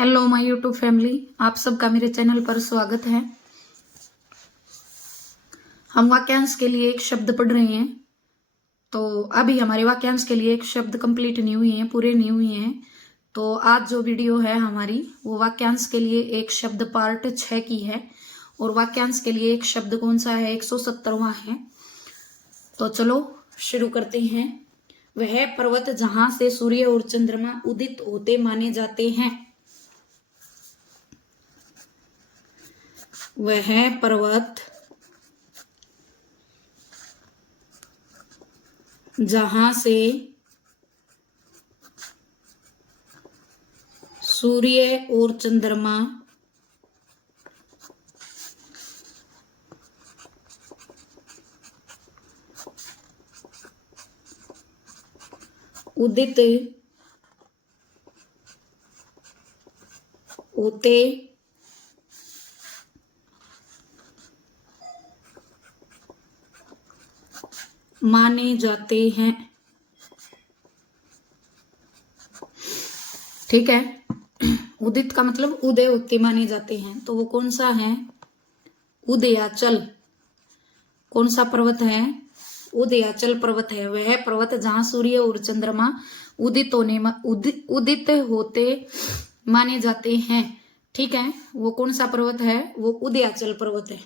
Hello my YouTube family, आप सबका मेरे चैनल पर स्वागत है। हम वाक्यांश के लिए एक शब्द पढ़ रहे हैं। तो अभी हमारे वाक्यांश के लिए एक शब्द कंप्लीट नहीं हुए हैं, पूरे नहीं हुए हैं। तो आज जो वीडियो है हमारी वो वाक्यांश के लिए एक शब्द पार्ट 6 की है। और वाक्यांश के लिए एक शब्द कौन सा है? 170वां है। तो चलो शुरू करते हैं। वह पर्वत जहां से सूर्य और चंद्रमा उदित होते माने जाते हैं। वह पर्वत जहां से सूर्य और चंद्रमा उदित होते माने जाते हैं। ठीक है। उदित का मतलब उदय होते माने जाते हैं। तो वो कौन सा है? उदयाचल। कौन सा पर्वत है? उदयाचल पर्वत है। वह पर्वत जहां सूर्य और चंद्रमा उदित होते माने जाते हैं। ठीक है। वो कौन सा पर्वत है? वो उदयाचल पर्वत है।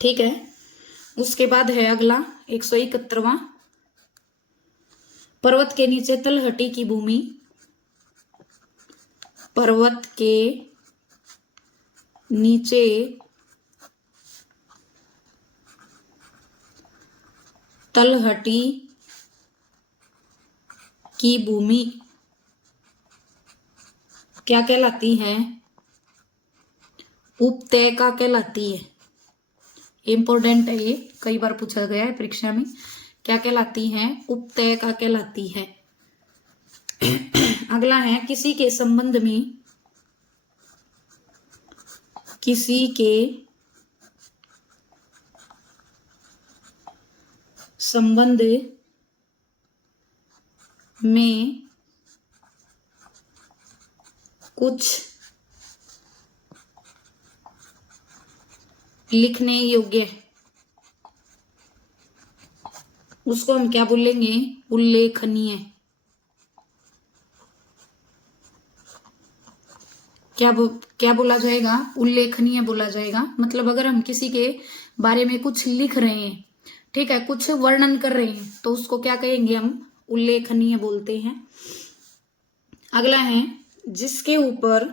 ठीक है। उसके बाद है अगला 171वां। पर्वत के नीचे तलहटी की भूमि। पर्वत के नीचे तलहटी की भूमि क्या कहलाती है? उपत्यका कहलाती है। इंपॉर्टेंट है ये, कई बार पूछा गया है परीक्षा में। क्या कहलाती है? उपत्यका कहलाती है। अगला है किसी के संबंध में। किसी के संबंध में कुछ लिखने योग्य उसको हम क्या बोलेंगे? उल्लेखनीय। क्या बोला जाएगा? उल्लेखनीय बोला जाएगा। मतलब अगर हम किसी के बारे में कुछ लिख रहे हैं, ठीक है, कुछ वर्णन कर रहे हैं, तो उसको क्या कहेंगे? हम उल्लेखनीय बोलते हैं। अगला है जिसके ऊपर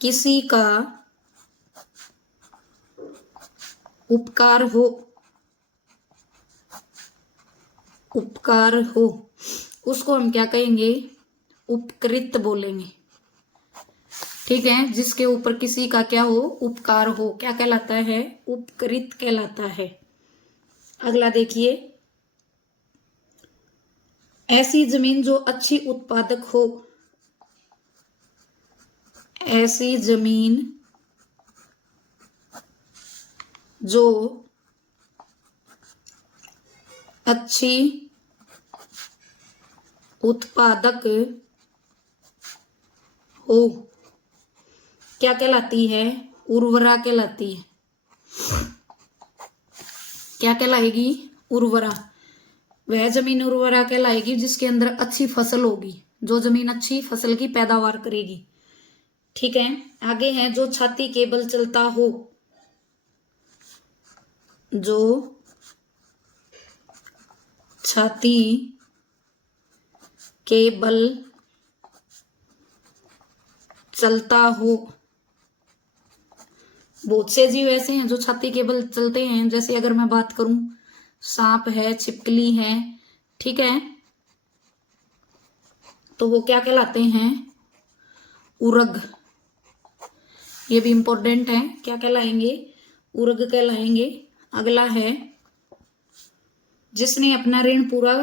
किसी का उपकार हो उसको हम क्या कहेंगे? उपकृत बोलेंगे। ठीक है। जिसके ऊपर किसी का क्या हो? उपकार हो, क्या कहलाता है? उपकृत कहलाता है। अगला देखिए, ऐसी जमीन जो अच्छी उत्पादक हो। ऐसी जमीन जो अच्छी उत्पादक हो क्या कहलाती है? उर्वरा कहलाती है। क्या कहलाएगी? उर्वरा। वह जमीन उर्वरा कहलाएगी जिसके अंदर अच्छी फसल होगी, जो जमीन अच्छी फसल की पैदावार करेगी। ठीक है। आगे है जो छाती के बल चलता हो। जो छाती के बल चलता हो। बहुत से जीव ऐसे हैं जो छाती के बल चलते हैं। जैसे अगर मैं बात करूं, सांप है, छिपकली है, ठीक है, तो वो क्या कहलाते हैं? उरग। ये भी इंपॉर्टेंट है। क्या कहलाएंगे? उरग कहलाएंगे। अगला है जिसने अपना ऋण पूरा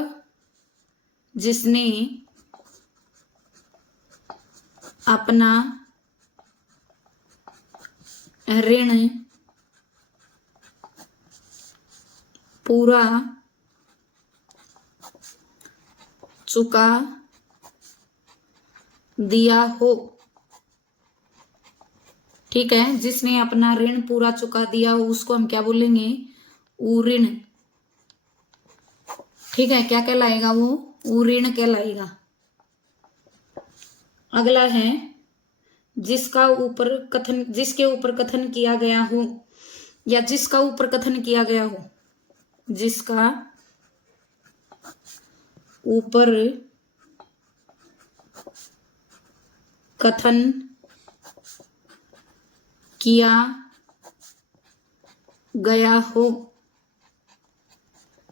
पूरा चुका दिया हो। ठीक है, जिसने अपना ऋण पूरा चुका दिया हो उसको हम क्या बोलेंगे? उऋण। ठीक है, क्या कहलाएगा वो? उऋण कहलाएगा। अगला है जिसके ऊपर कथन किया गया हो, या जिसका ऊपर कथन किया गया हो, जिसका ऊपर कथन किया गया हो।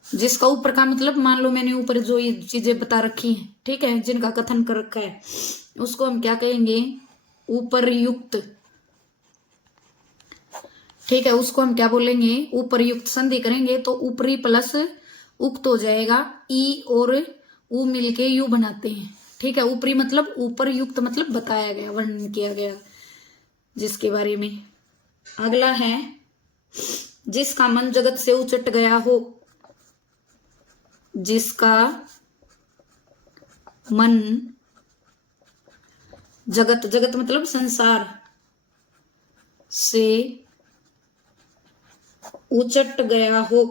जिसका ऊपर का मतलब, मान लो मैंने ऊपर जो ये चीजें बता रखी हैं, ठीक है, जिनका कथन कर रखा है, उसको हम क्या कहेंगे? उपर्युक्त। ठीक है, उसको हम क्या बोलेंगे? उपर्युक्त। संधि करेंगे तो ऊपरी प्लस उक्त हो जाएगा, ई और उ मिलके यू बनाते हैं। ठीक है, ऊपरी मतलब उपर्युक्त मतलब बताया गया, वर्णन किया गया जिसके बारे में। अगला है जिसका मन जगत से उचट गया हो। जिसका मन जगत मतलब संसार से उचट गया हो।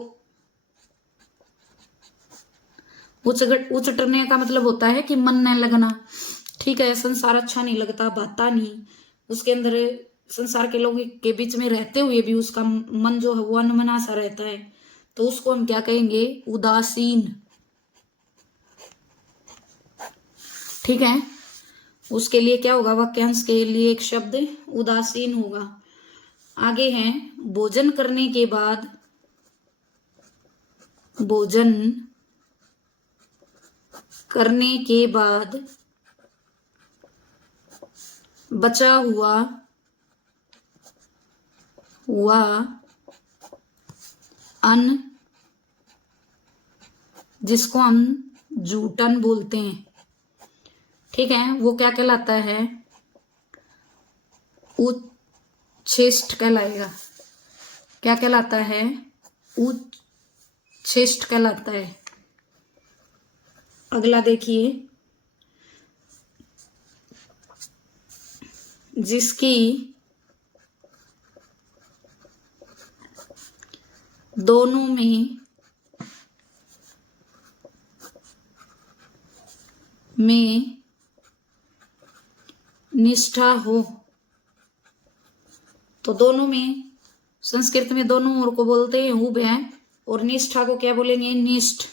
उचटने का मतलब होता है कि मन न लगना। ठीक है, संसार अच्छा नहीं लगता, भाता नहीं, उसके अंदर संसार के लोगों के बीच में रहते हुए भी उसका मन जो है वो अनमना सा रहता है, तो उसको हम क्या कहेंगे? उदासीन। ठीक है, उसके लिए क्या होगा? वाक्यांश के लिए एक शब्द उदासीन होगा। आगे है भोजन करने के बाद, भोजन करने के बाद बचा हुआ अन्न, जिसको हम जूठन बोलते हैं, ठीक है, वो क्या कहलाता है? उच्छिष्ट कहलाएगा। क्या कहलाता है? उच्छिष्ट कहलाता है। अगला देखिए, जिसकी दोनों में निष्ठा हो। तो दोनों में, संस्कृत में दोनों ओर को बोलते हैं उभय, और निष्ठा को क्या बोलेंगे? निष्ठ।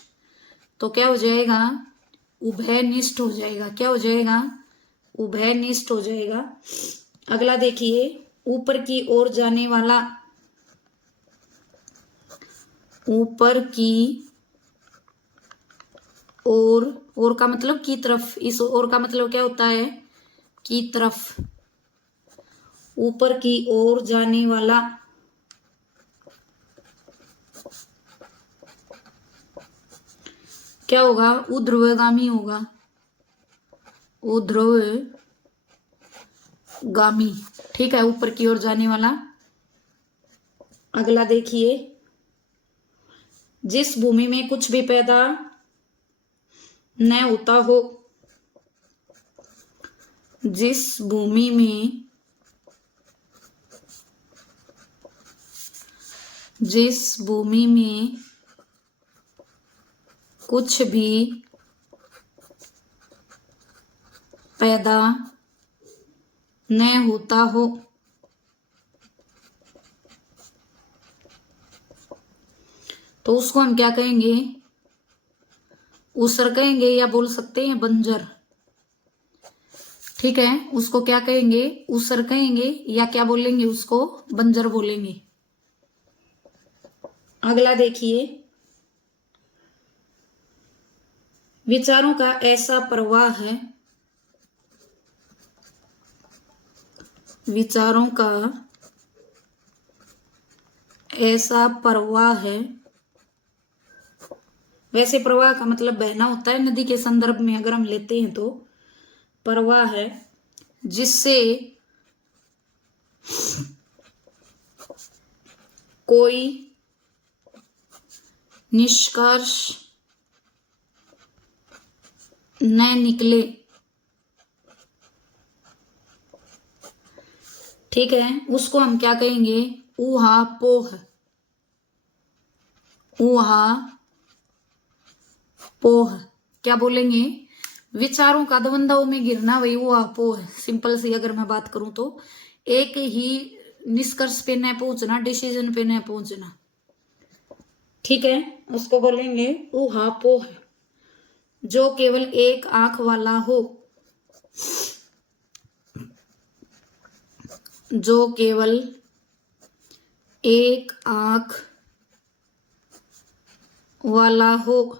तो क्या हो जाएगा? उभय निष्ठ हो जाएगा। क्या हो जाएगा? उभय निष्ठ हो जाएगा। अगला देखिए, ऊपर की ओर जाने वाला। ऊपर की और का मतलब की तरफ। इस और का मतलब क्या होता है? की तरफ। ऊपर की ओर जाने वाला क्या होगा? ऊर्ध्वगामी होगा। ऊर्ध्वगामी। ठीक है, ऊपर की ओर जाने वाला। अगला देखिए, जिस भूमि में कुछ भी पैदा न होता हो। जिस भूमि में कुछ भी पैदा न होता हो, तो उसको हम क्या कहेंगे? ऊसर कहेंगे, या बोल सकते हैं बंजर। ठीक है, उसको क्या कहेंगे? ऊसर कहेंगे, या क्या बोलेंगे? उसको बंजर बोलेंगे। अगला देखिए, विचारों का ऐसा प्रवाह है। विचारों का ऐसा प्रवाह है। वैसे प्रवाह का मतलब बहना होता है, नदी के संदर्भ में अगर हम लेते हैं तो प्रवाह है, जिससे कोई निष्कर्ष न निकले। ठीक है, उसको हम क्या कहेंगे? ऊहापोह। ऊहापोह क्या बोलेंगे? विचारों का द्वंद्व में गिरना, वही ऊहापोह है। सिंपल सी अगर मैं बात करूं तो एक ही निष्कर्ष पे न पहुंचना, डिसीजन पे न पहुंचना। ठीक है, उसको बोलेंगे ऊहापोह। जो केवल एक आंख वाला हो, जो केवल एक आंख वाला हो।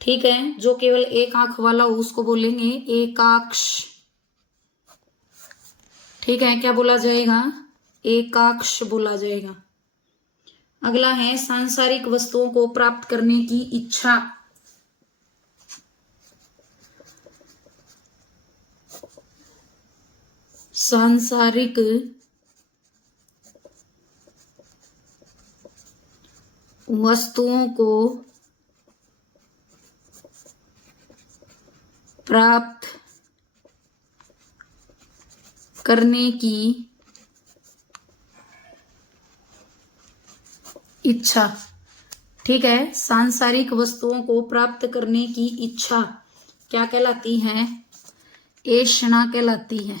ठीक है, जो केवल एक आंख वाला हो उसको बोलेंगे एकाक्ष। ठीक है, क्या बोला जाएगा? एकाक्ष बोला जाएगा। अगला है सांसारिक वस्तुओं को प्राप्त करने की इच्छा। सांसारिक वस्तुओं को प्राप्त करने की इच्छा। ठीक है, सांसारिक वस्तुओं को प्राप्त करने की इच्छा क्या कहलाती है? ऐषणा कहलाती है।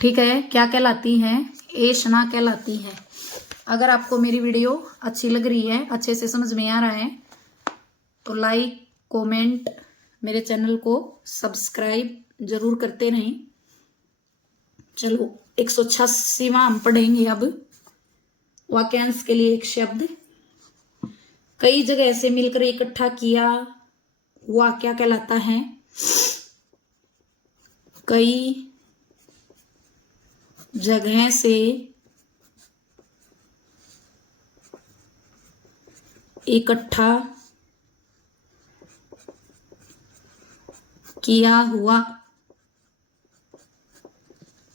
ठीक है, क्या कहलाती है? ऐषणा कहलाती है। अगर आपको मेरी वीडियो अच्छी लग रही है, अच्छे से समझ में आ रहा है, तो लाइक, कमेंट, मेरे चैनल को सब्सक्राइब जरूर करते रहें। चलो 186वां हम पढ़ेंगे अब। वाक्यांश के लिए एक शब्द। कई जगह से मिलकर इकट्ठा किया हुआ क्या कहलाता है? कई जगह से इकट्ठा किया हुआ।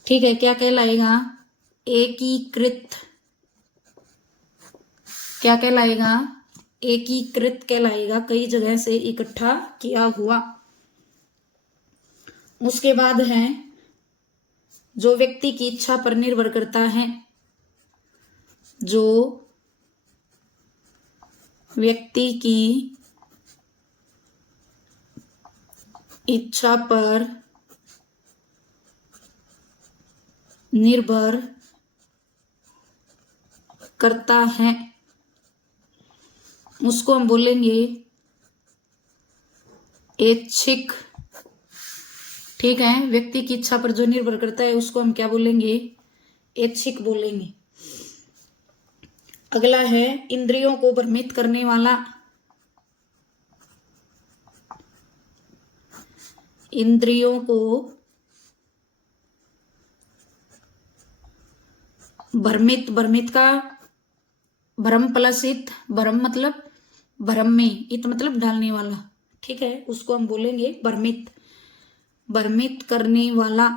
ठीक है, क्या कहलाएगा? एकीकृत। क्या कहलाएगा? एकीकृत कहलाएगा। कई जगह से इकट्ठा किया हुआ। उसके बाद है जो व्यक्ति की इच्छा पर निर्भर करता है। जो व्यक्ति की इच्छा पर निर्भर करता है उसको हम बोलेंगे ऐच्छिक। ठीक है, व्यक्ति की इच्छा पर जो निर्भर करता है उसको हम क्या बोलेंगे? ऐच्छिक बोलेंगे। अगला है इंद्रियों को भ्रमित करने वाला। इंद्रियों को भ्रमित, भ्रमित का भ्रम प्लसित, भ्रम मतलब भ्रम में, इत मतलब डालने वाला। ठीक है, उसको हम बोलेंगे भ्रमित। भ्रमित करने वाला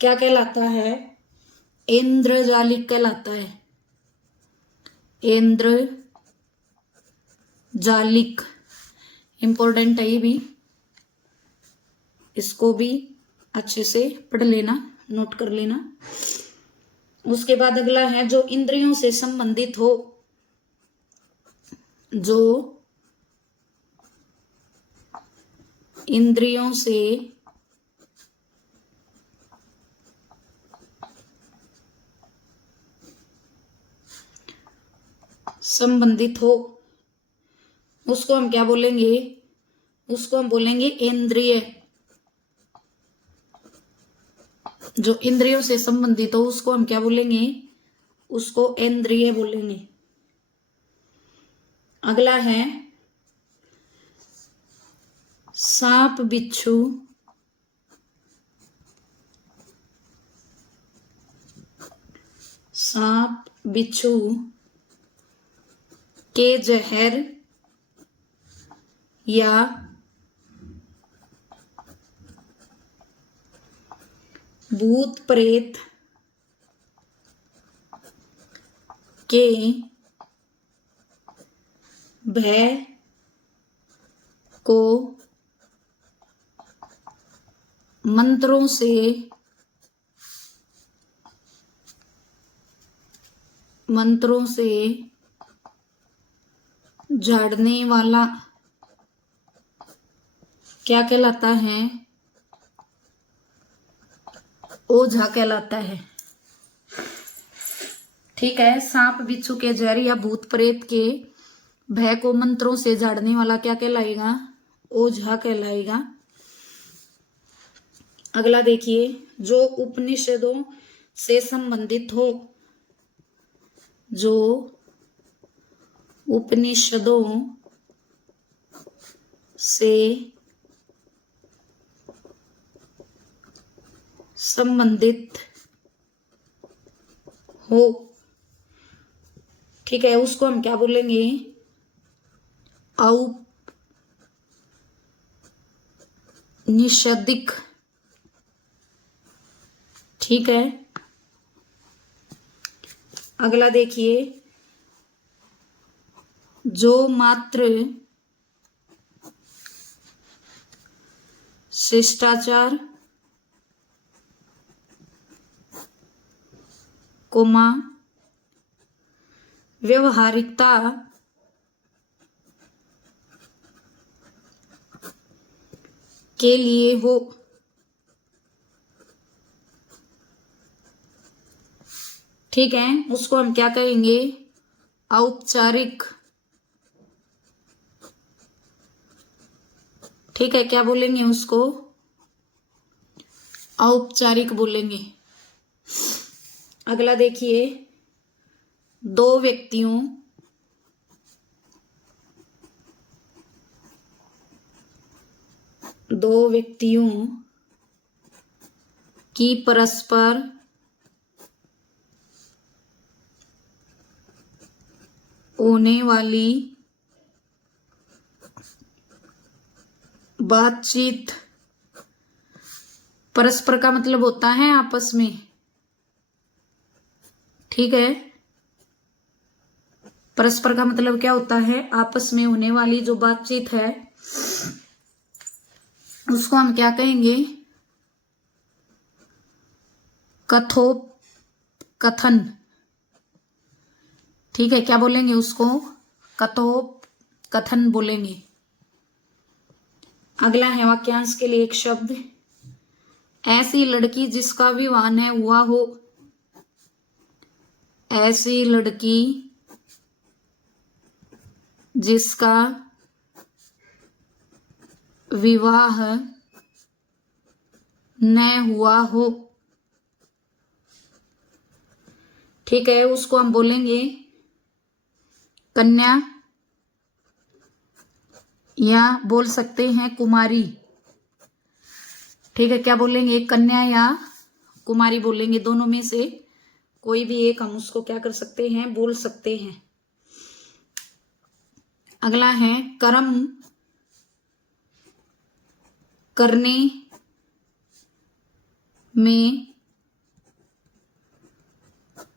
क्या कहलाता है? इंद्रजालिक कहलाता है। इंद्रजालिक इंपॉर्टेंट है ये भी, इसको भी अच्छे से पढ़ लेना, नोट कर लेना। उसके बाद अगला है जो इंद्रियों से संबंधित हो। जो इंद्रियों से संबंधित हो उसको हम क्या बोलेंगे? उसको हम बोलेंगे इंद्रिय। जो इंद्रियों से संबंधित हो उसको हम क्या बोलेंगे? उसको इंद्रिय बोलेंगे। अगला है सांप बिच्छू के जहर या भूत प्रेत के भय को मंत्रों से झाड़ने वाला क्या कहलाता है? ओझा कहलाता है। ठीक है, सांप बिच्छू के जहर या भूत प्रेत के भय को मंत्रों से झाड़ने वाला क्या कहलाएगा? ओझा कहलाएगा। अगला देखिए, जो उपनिषदों से संबंधित हो, जो उपनिषदों से संबंधित हो, ठीक है, उसको हम क्या बोलेंगे? औपनिषदिक। ठीक है, अगला देखिए, जो मात्र शिष्टाचार, कोमा व्यवहारिकता के लिए हो, ठीक है, उसको हम क्या कहेंगे? औपचारिक। ठीक है, क्या बोलेंगे उसको? औपचारिक बोलेंगे। अगला देखिए, दो व्यक्तियों की परस्पर होने वाली बातचीत, परस्पर का मतलब होता है आपस में। ठीक है, परस्पर का मतलब क्या होता है? आपस में होने वाली जो बातचीत है उसको हम क्या कहेंगे? कथोपकथन। ठीक है, क्या बोलेंगे उसको? कथोपकथन बोलेंगे। अगला है वाक्यांश के लिए एक शब्द, ऐसी लड़की जिसका विवाह न हुआ हो, ऐसी लड़की जिसका विवाह न हुआ हो, ठीक है, उसको हम बोलेंगे कन्या, या बोल सकते हैं कुमारी। ठीक है, क्या बोलेंगे? कन्या या कुमारी बोलेंगे, दोनों में से कोई भी एक हम उसको क्या कर सकते हैं? बोल सकते हैं। अगला है कर्म करने में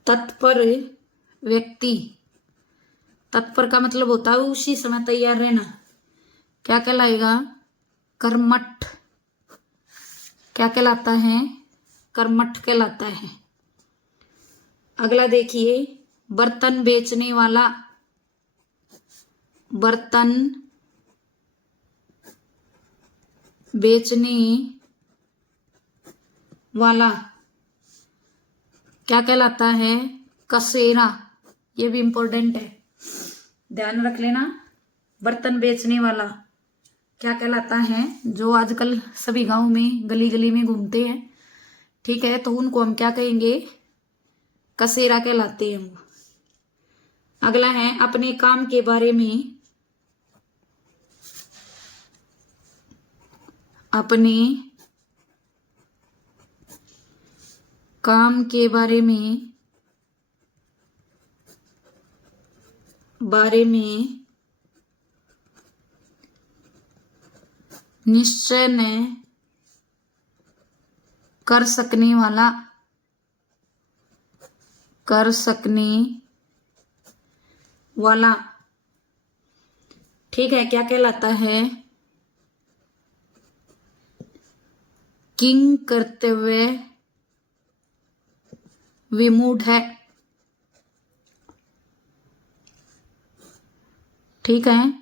तत्पर व्यक्ति। तत्पर का मतलब होता है उसी समय तैयार रहना। क्या कहलाएगा? कर्मठ। क्या कहलाता है? कर्मठ कहलाता है। अगला देखिए, बर्तन बेचने वाला। बर्तन बेचने वाला क्या कहलाता है? कसेरा। ये भी इंपॉर्टेंट है, ध्यान रख लेना। बर्तन बेचने वाला क्या कहलाता है? जो आजकल सभी गांव में गली गली में घूमते हैं, ठीक है, तो उनको हम क्या कहेंगे? कसेरा कहलाते हैं वो। अगला है अपने काम के बारे में। अपने काम के बारे में निश्चय न कर सकने वाला, ठीक है, क्या कहलाता है? किंग कर्तव्य विमूढ़ है, ठीक है,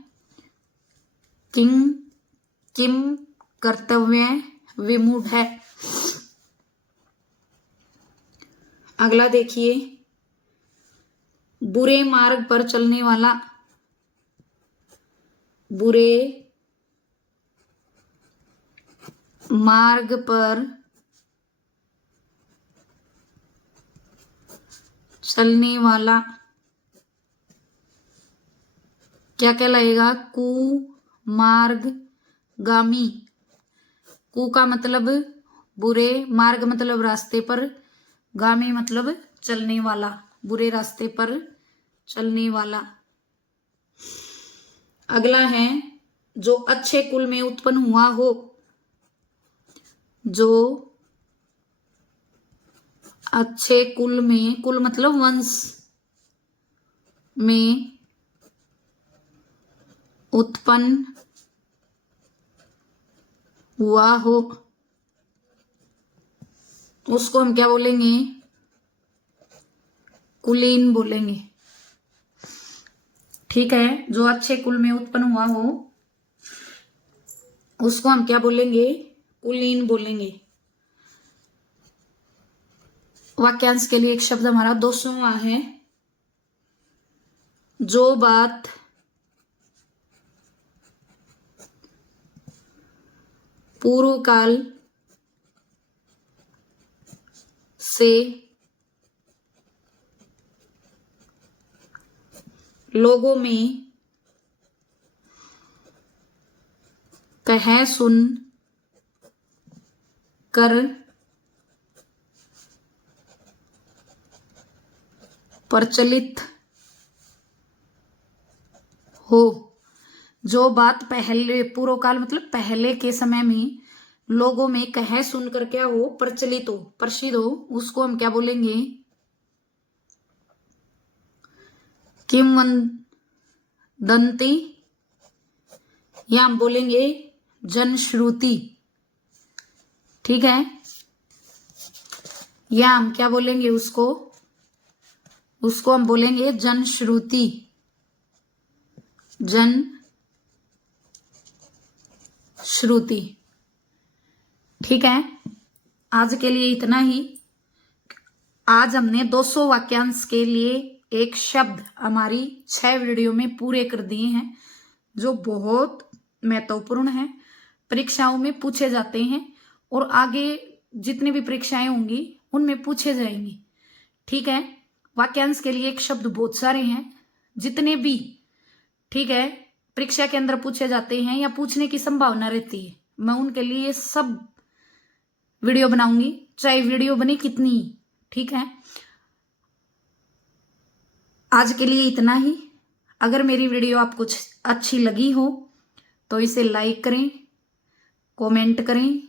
किम कर्तव्य विमूढ़ है। अगला देखिए, बुरे मार्ग पर चलने वाला, बुरे मार्ग पर चलने वाला क्या कहलाएगा? कुमार्गगामी। कु का मतलब बुरे, मार्ग मतलब रास्ते पर, गामी मतलब चलने वाला, बुरे रास्ते पर चलने वाला। अगला है, जो अच्छे कुल में उत्पन्न हुआ हो, जो अच्छे कुल में, कुल मतलब वंश में उत्पन्न हुआ हो, उसको हम क्या बोलेंगे? कुलीन बोलेंगे, ठीक है। जो अच्छे कुल में उत्पन्न हुआ हो उसको हम क्या बोलेंगे? कुलीन बोलेंगे। वाक्यांश के लिए एक शब्द हमारा 200वां है, जो बात पूर्व काल से लोगों में कह सुन कर प्रचलित हो, जो बात पहले, पूर्व काल मतलब पहले के समय में लोगों में कह सुनकर क्या हो? प्रचलित हो, प्रसिद्ध हो, उसको हम क्या बोलेंगे? किंवदंती, या हम बोलेंगे जनश्रुति, ठीक है। या हम क्या बोलेंगे उसको? उसको हम बोलेंगे जनश्रुति, जनश्रुति, ठीक है। आज के लिए इतना ही। आज हमने 200 वाक्यांश के लिए एक शब्द हमारी 6 वीडियो में पूरे कर दिए हैं, जो बहुत महत्वपूर्ण है, परीक्षाओं में पूछे जाते हैं और आगे जितनी भी परीक्षाएं होंगी उनमें पूछे जाएंगे, ठीक है। वाक्यांश के लिए एक शब्द बहुत सारे हैं, जितने भी, ठीक है, परीक्षा के अंदर पूछे जाते हैं या पूछने की संभावना रहती है, मैं उनके लिए सब वीडियो बनाऊंगी, चाहे वीडियो बने कितनी, ठीक है। आज के लिए इतना ही। अगर मेरी वीडियो आपको अच्छी लगी हो तो इसे लाइक करें, कमेंट करें,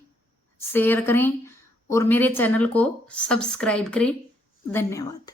शेयर करें और मेरे चैनल को सब्सक्राइब करें। धन्यवाद।